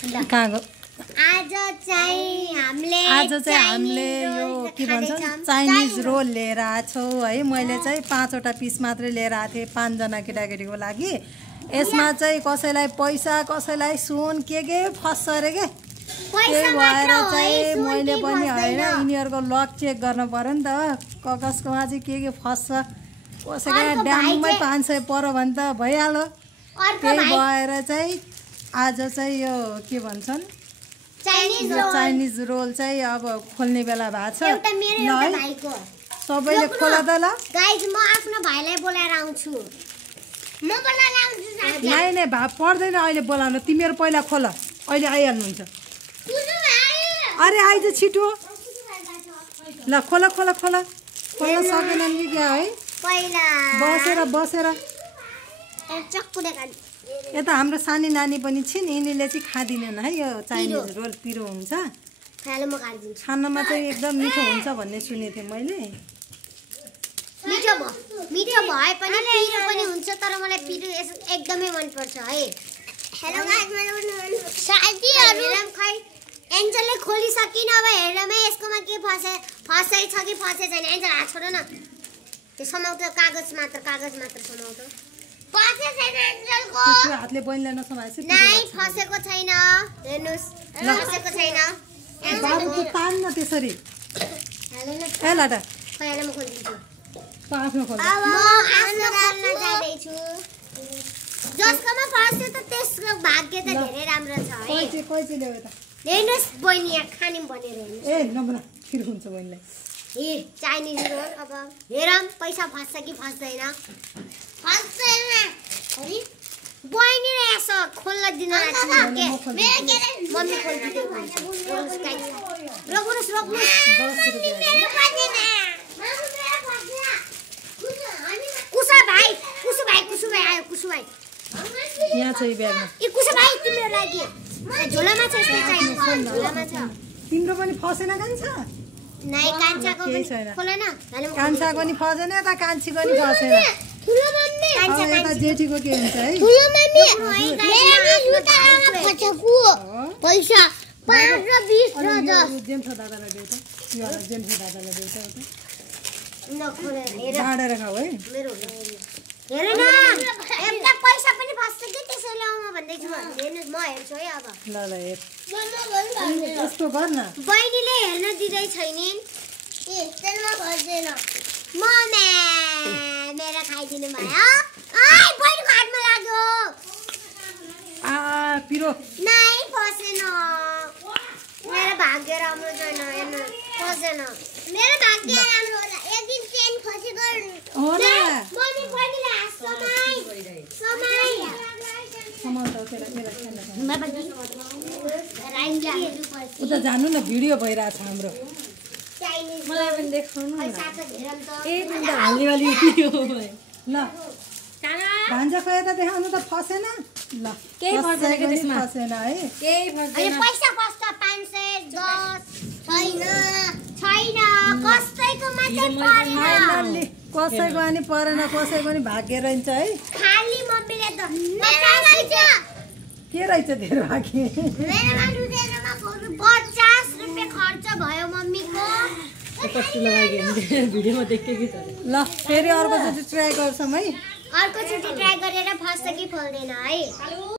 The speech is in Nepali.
कहाँ गयो? आज चाहिँ हामीले यो के भन्छ चाइनिज रोल लिएर आछौँ है। मैले चाहिँ 5वटा पिस मात्रै लिएर आएको थिएँ 5 जना केटाकेटीको लागि। यसमा चाहिँ कसैलाई पैसा कसैलाई सुन के फस्छ अरे के। त्यही भएर चाहिँ मैले पनि होइन यिनीहरूको लक चेक गर्न पर्यो नि त। कसकोमा चाहिँ के फस्छ, कसैको ड्याममै 500 पर्यो भने त भइहाल्यो। त्यही भएर चाहिँ आज चाहिँ यो के भन्छन् चाइनिज रोल चाहिँ अब खोल्ने बेला भएको छ। ल है सबैले खोला त ल। गाइज म आफ्नो भाइलाई बोलाएर आउँछु। म बोलाएर आउँछु। नै भा पर्दैन अहिले बोलाउन। तिमीहरू पहिला खोल, अहिले आइहाल्नुहुन्छ। अरे आइज छिटो। ल खोला खोला खोला खोल्न सकेनन् कि क्या है। पहिला बसेर यता हाम्रो सानी नानी पनि छिन्, यिनीले चाहिँ खाँदिनन् है यो चाइनिज रोल। पिरो हुन्छ खानामा चाहिँ एकदम मिठो हुन्छ भन्ने सुनेको थिएँ मैले। मिठो भए पनि पिरो पनि हुन्छ, तर मलाई पिरो एकदमै मनपर्छ है। हेलो गाइस, साथीहरु खै एन्जलले खोलिसकिन। अब हेर्नमा यसकोमा के फसेछ कि फसे छैन। एन्जल हात छोड न, त्यो समाउट कागज मात्र समाउट। फसे छैन एन्जलको हातले बहिनीलाई नसमाएछ। नाइ फसेको छैन, हेर्नुस् फसेको छैन। बाबु त तान्न त्यसरी। हेलो न ए लाटा पहिला म खोल्दिन्छु। आफ्नो खोल। म आफ्नो खोल्न जाँदैछु। जसकोमा फस्यो त त्यसको भाग्य त धेरै राम्रो छ है। कैचे ल्याउ यता। हेर्नुस् बहिनी यहाँ खानिम भनेर हेर्नुस्। ए नबना फिर हुन्छ बहिनीलाई। ए चाइनिज रोल अब हेरम पैसा फस्छ कि फस्दैन। फस्दैन अरे बहिनीले यसो खोल्न दिन लाग्छ के। मम्मी खोल्दिदियो। रोक्नुस् 10 रुपैयाँ। कुसु भाइ आयो। कुसु भाइ यहाँ छ ब्यागमा। ए कुसु भाइ तिम्रो लागि झोलामा छ। यस्तो चाहिँ झोलामा छ। तिम्रो पनि फसेन कान्छा? नाइ कान्छाको पनि खोला न। कान्छाको नि फसेन यता कान्छीको नि फसेन। ठुलो मम्मी कान्छा यता जेठीको के हुन्छ है? ठुलो मम्मी मेरो जुत्तामा फसेको पैसा 5 र 20 र 10। जेम्ठो दादालाई देऊ त। यो जेम्ठो दादालाई देऊ त। नखोले हेर बाँडेर खाऊ है। मेरो हेर न एउटा पैसा पनि फस्छ कि त्यसैले म भन्दैछु। हेर्नुस् म हेर्छु है अब। ल हेर। यस्तो गर न। बहिनीले हेर्न दिँदै छैनिन्। ए त्यसमा फस्दैन। मम्मी मेरो खाइदिनु भयो। आइ बहिनीको हातमा लाग्यो। पिरो नाइ फसेन। मेरो भाग्य राम्रो छैन। हेर्नु फसेन। मेरो भाग्य राम्रो होला। एक दिन चेन फसेको हो न। मम्मी बहिनीले समाउन त उता जानु न, भिडियो भइरहेछ हाम्रो। मलाई पनि देखाउनु न। ए हाल्नेवाली भिडियो ल भान्जा खोइ त देखाउनु त फसेन। ल केही फसेन है। केही फसेन। पैसा फस्छ 500 10 छैन कसैको मात्रै परेन। कसैको अनि परेन, कसैको नि भाग्य रहन्छ है। खाली मम्मीले त के रहेछ तेरो भाग्य? मेरोमा रुदेरमा 50 रुपैयाँ खर्च भयो मम्मीको। भिडियोमा देख्यो कि त। ल फेरि अर्कोचोटि ट्राई गर्छौँ है। अर्कोचोटि ट्राई गरेर फस्छ कि फल्दैन है।